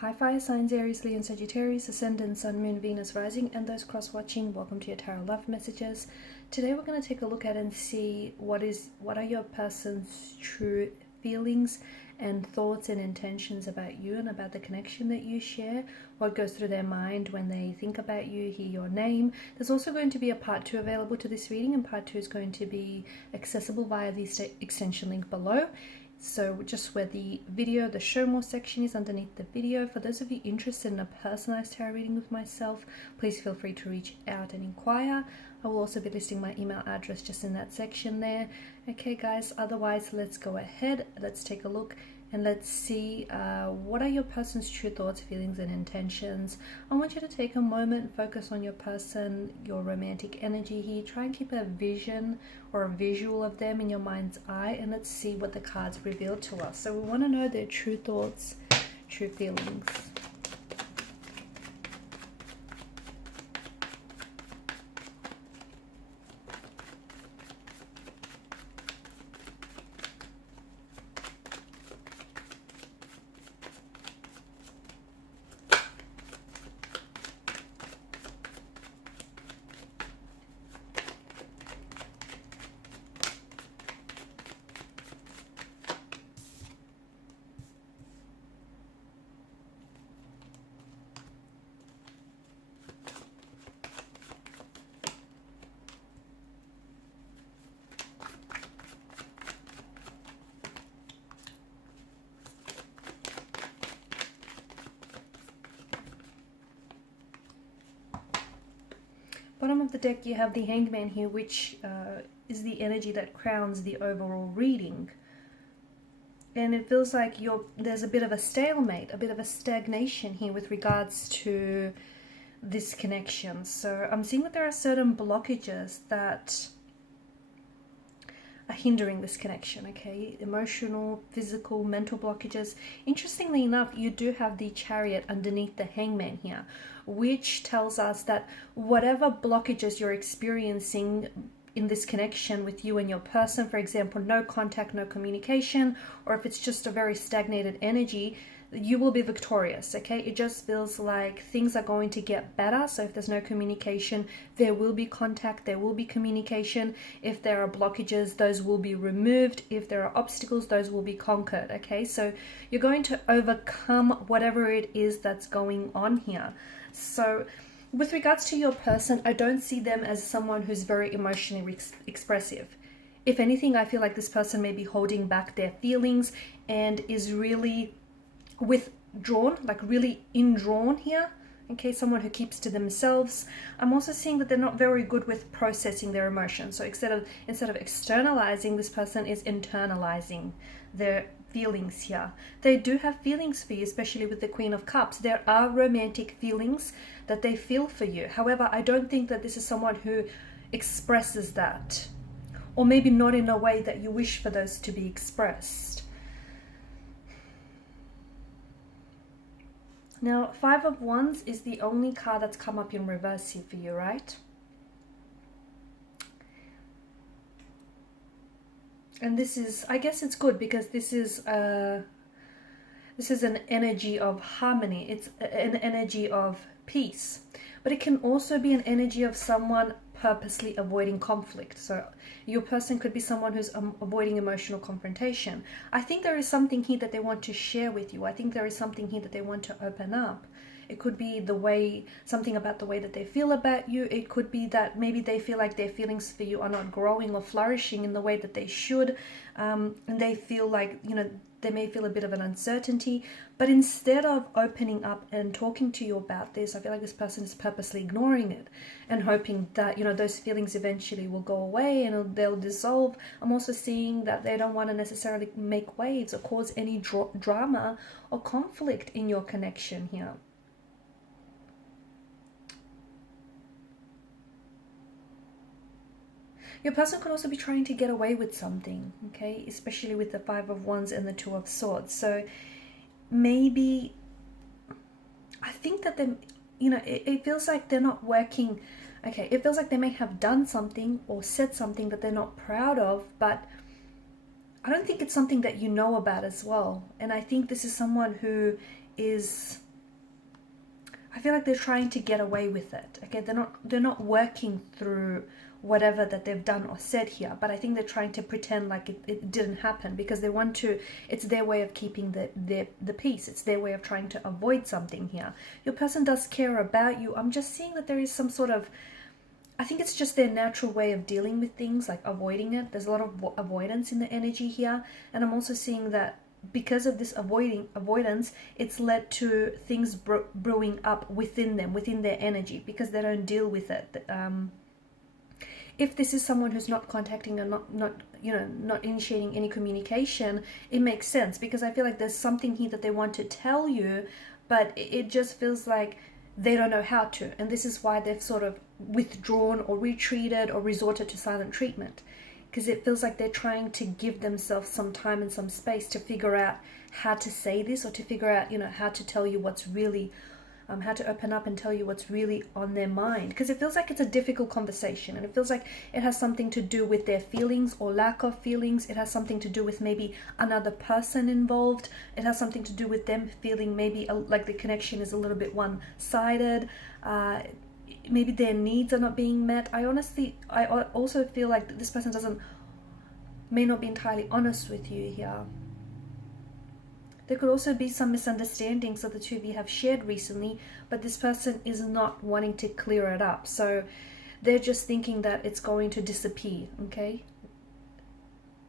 Hi fire signs Aries, Leo and Sagittarius, Ascendant, Sun, Moon, Venus, Rising, and those cross-watching, welcome to your Tarot Love Messages. Today we're going to take a look at and see what are your person's true feelings and thoughts and intentions about you and about the connection that you share, what goes through their mind when they think about you, hear your name. There's also going to be a part 2 available to this reading, and part 2 is going to be accessible via the extension link below. So just where the show more section is underneath the video. For those of you interested in a personalized tarot reading with myself, please feel free to reach out and inquire. I will also be listing my email address just in that section there. Okay guys, otherwise let's go ahead, let's take a look and let's see what are your person's true thoughts, feelings and intentions. I want you to take a moment, focus on your person, your romantic energy here. Try and keep a vision or a visual of them in your mind's eye, and let's see what the cards reveal to us. So we want to know their true thoughts, true feelings. Bottom of the deck you have the Hanged Man here, which is the energy that crowns the overall reading. And it feels like there's a bit of a stalemate, a bit of a stagnation here with regards to this connection. So I'm seeing that there are certain blockages that are hindering this connection, okay? Emotional, physical, mental blockages. Interestingly enough, you do have the Chariot underneath the Hangman here, which tells us that whatever blockages you're experiencing in this connection with you and your person, for example, no contact, no communication, or if it's just a very stagnated energy, you will be victorious, okay? It just feels like things are going to get better. So if there's no communication, there will be contact, there will be communication. If there are blockages, those will be removed. If there are obstacles, those will be conquered, okay? So you're going to overcome whatever it is that's going on here. So with regards to your person, I don't see them as someone who's very emotionally expressive. If anything, I feel like this person may be holding back their feelings and is really withdrawn, like really indrawn here. Okay, someone who keeps to themselves. I'm also seeing that they're not very good with processing their emotions. So instead of externalizing, this person is internalizing their feelings here. They do have feelings for you, especially with the Queen of Cups. There are romantic feelings that they feel for you. However, I don't think that this is someone who expresses that, or maybe not in a way that you wish for those to be expressed. Now, Five of Wands is the only card that's come up in reverse here for you, right? And this is, I guess it's good because this is an energy of harmony. It's an energy of peace. But it can also be an energy of someone purposely avoiding conflict. So your person could be someone who's avoiding emotional confrontation. I think there is something here that they want to share with you. I think there is something here that they want to open up. It could be something about the way that they feel about you. It could be that maybe they feel like their feelings for you are not growing or flourishing in the way that they should. And they feel like, they may feel a bit of an uncertainty. But instead of opening up and talking to you about this, I feel like this person is purposely ignoring it and hoping that, those feelings eventually will go away and they'll dissolve. I'm also seeing that they don't want to necessarily make waves or cause any drama or conflict in your connection here. Your person could also be trying to get away with something, okay? Especially with the Five of Wands and the Two of Swords. So maybe, I think that it feels like they're not working. Okay, it feels like they may have done something or said something that they're not proud of, but I don't think it's something that you know about as well. And I think this is someone who is I feel like they're trying to get away with it. Okay, they're not working through whatever that they've done or said here, but I think they're trying to pretend like it didn't happen, because they want to, it's their way of keeping the peace. It's their way of trying to avoid something here. Your person does care about you. I'm just seeing that there is some sort of, I think it's just their natural way of dealing with things, like avoiding it. There's a lot of avoidance in the energy here, and I'm also seeing that because of this avoidance, it's led to things brewing up within them, within their energy, because they don't deal with it. If this is someone who's not contacting or not initiating any communication, it makes sense, because I feel like there's something here that they want to tell you, but it just feels like they don't know how to, and this is why they've sort of withdrawn or retreated or resorted to silent treatment, because it feels like they're trying to give themselves some time and some space to figure out how to say this, or to figure out, how to tell you what's really how to open up and tell you what's really on their mind, because it feels like it's a difficult conversation, and it feels like it has something to do with their feelings or lack of feelings. It has something to do with maybe another person involved. It has something to do with them feeling maybe like the connection is a little bit one-sided. Maybe their needs are not being met. I also feel like this person may not be entirely honest with you here. There could also be some misunderstandings that the two of you have shared recently, but this person is not wanting to clear it up. So they're just thinking that it's going to disappear, okay?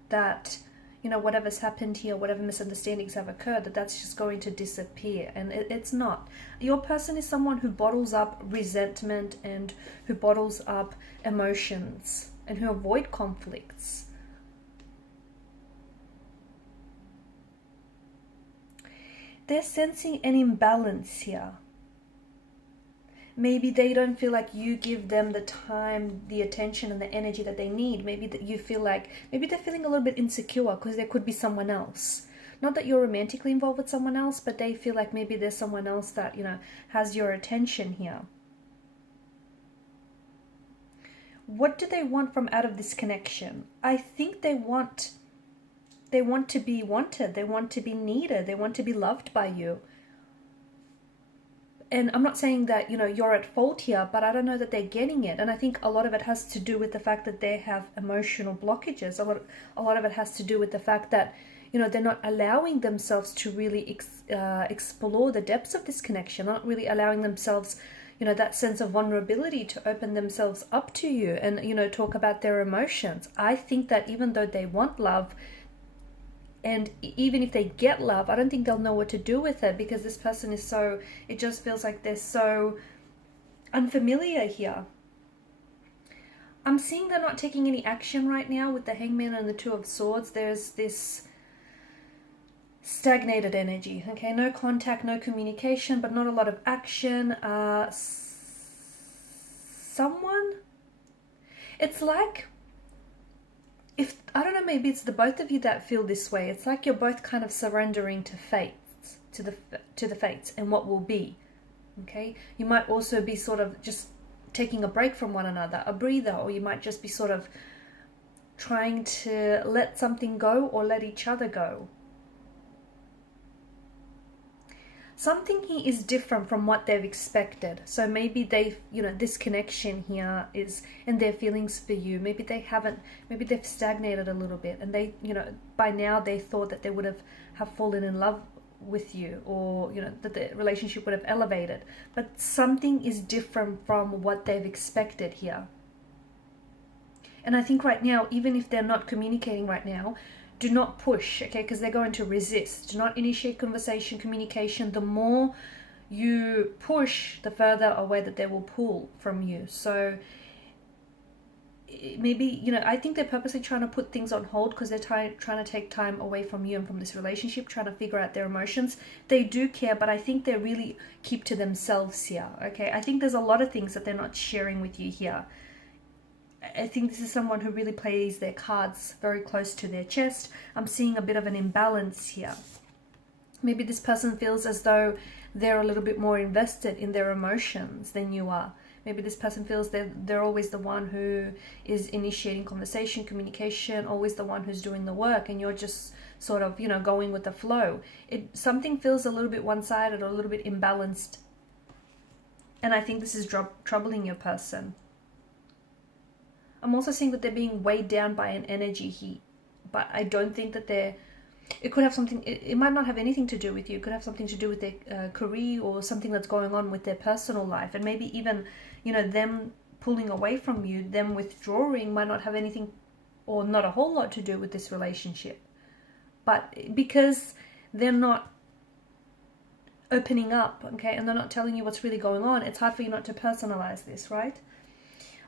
That, whatever's happened here, whatever misunderstandings have occurred, that's just going to disappear. And it's not. Your person is someone who bottles up resentment and who bottles up emotions and who avoid conflicts. They're sensing an imbalance here. Maybe they don't feel like you give them the time, the attention, and the energy that they need. Maybe that you feel like, maybe they're feeling a little bit insecure because there could be someone else. Not that you're romantically involved with someone else, but they feel like maybe there's someone else that, has your attention here. What do they want from out of this connection? I think they want to be wanted. They want to be needed. They want to be loved by you. And I'm not saying that, you're at fault here, but I don't know that they're getting it. And I think a lot of it has to do with the fact that they have emotional blockages. A lot of it has to do with the fact that, they're not allowing themselves to really explore the depths of this connection, not really allowing themselves, that sense of vulnerability to open themselves up to you and, talk about their emotions. I think that even though they want love, and even if they get love, I don't think they'll know what to do with it, because this person is it just feels like they're so unfamiliar here. I'm seeing they're not taking any action right now with the Hangman and the Two of Swords. There's this stagnated energy, okay? No contact, no communication, but not a lot of action. It's like, I don't know, maybe it's the both of you that feel this way. It's like you're both kind of surrendering to fates, to the fates and what will be, okay? You might also be sort of just taking a break from one another, a breather, or you might just be sort of trying to let something go or let each other go. Something here is different from what they've expected. So maybe this connection here is, and their feelings for you, maybe they've stagnated a little bit, and they, by now they thought that they would have fallen in love with you, or, that the relationship would have elevated. But something is different from what they've expected here. And I think right now, even if they're not communicating right now, do not push, okay? Because they're going to resist. Do not initiate conversation, communication. The more you push, the further away that they will pull from you. So maybe, I think they're purposely trying to put things on hold because they're trying to take time away from you and from this relationship, trying to figure out their emotions. They do care, but I think they really keep to themselves here, okay? I think there's a lot of things that they're not sharing with you here. I think this is someone who really plays their cards very close to their chest. I'm seeing a bit of an imbalance here. Maybe this person feels as though they're a little bit more invested in their emotions than you are. Maybe this person feels they're always the one who is initiating conversation, communication, always the one who's doing the work, and you're just sort of, going with the flow. Something feels a little bit one-sided or a little bit imbalanced And I think this is troubling your person. I'm also seeing that they're being weighed down by an energy heat, but I don't think that it could have something, it might not have anything to do with you. It could have something to do with their career or something that's going on with their personal life. And maybe even, you know, them pulling away from you, them withdrawing might not have anything or not a whole lot to do with this relationship. But because they're not opening up, okay, and they're not telling you what's really going on, it's hard for you not to personalize this, right?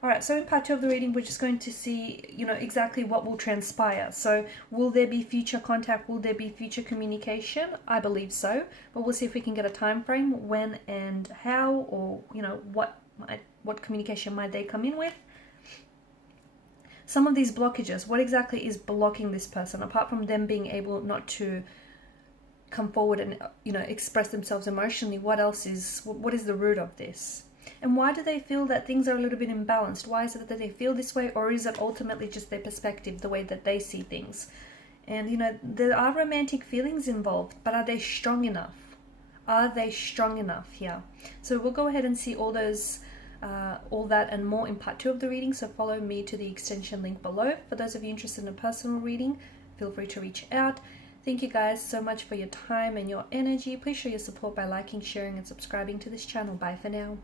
All right, so in part 2 of the reading, we're just going to see, you know, exactly what will transpire. So will there be future contact? Will there be future communication? I believe so, but we'll see if we can get a time frame, when and how, or, you know, what communication might they come in with. Some of these blockages, what exactly is blocking this person, apart from them being able not to come forward and, you know, express themselves emotionally? What else is, what is the root of this? And why do they feel that things are a little bit imbalanced? Why is it that they feel this way, or is it ultimately just their perspective, the way that they see things? And, you know, there are romantic feelings involved, but are they strong enough? Are they strong enough here? So we'll go ahead and see all those, all that and more in part 2 of the reading. So follow me to the extension link below. For those of you interested in a personal reading, feel free to reach out. Thank you guys so much for your time and your energy. Please show your support by liking, sharing, and subscribing to this channel. Bye for now.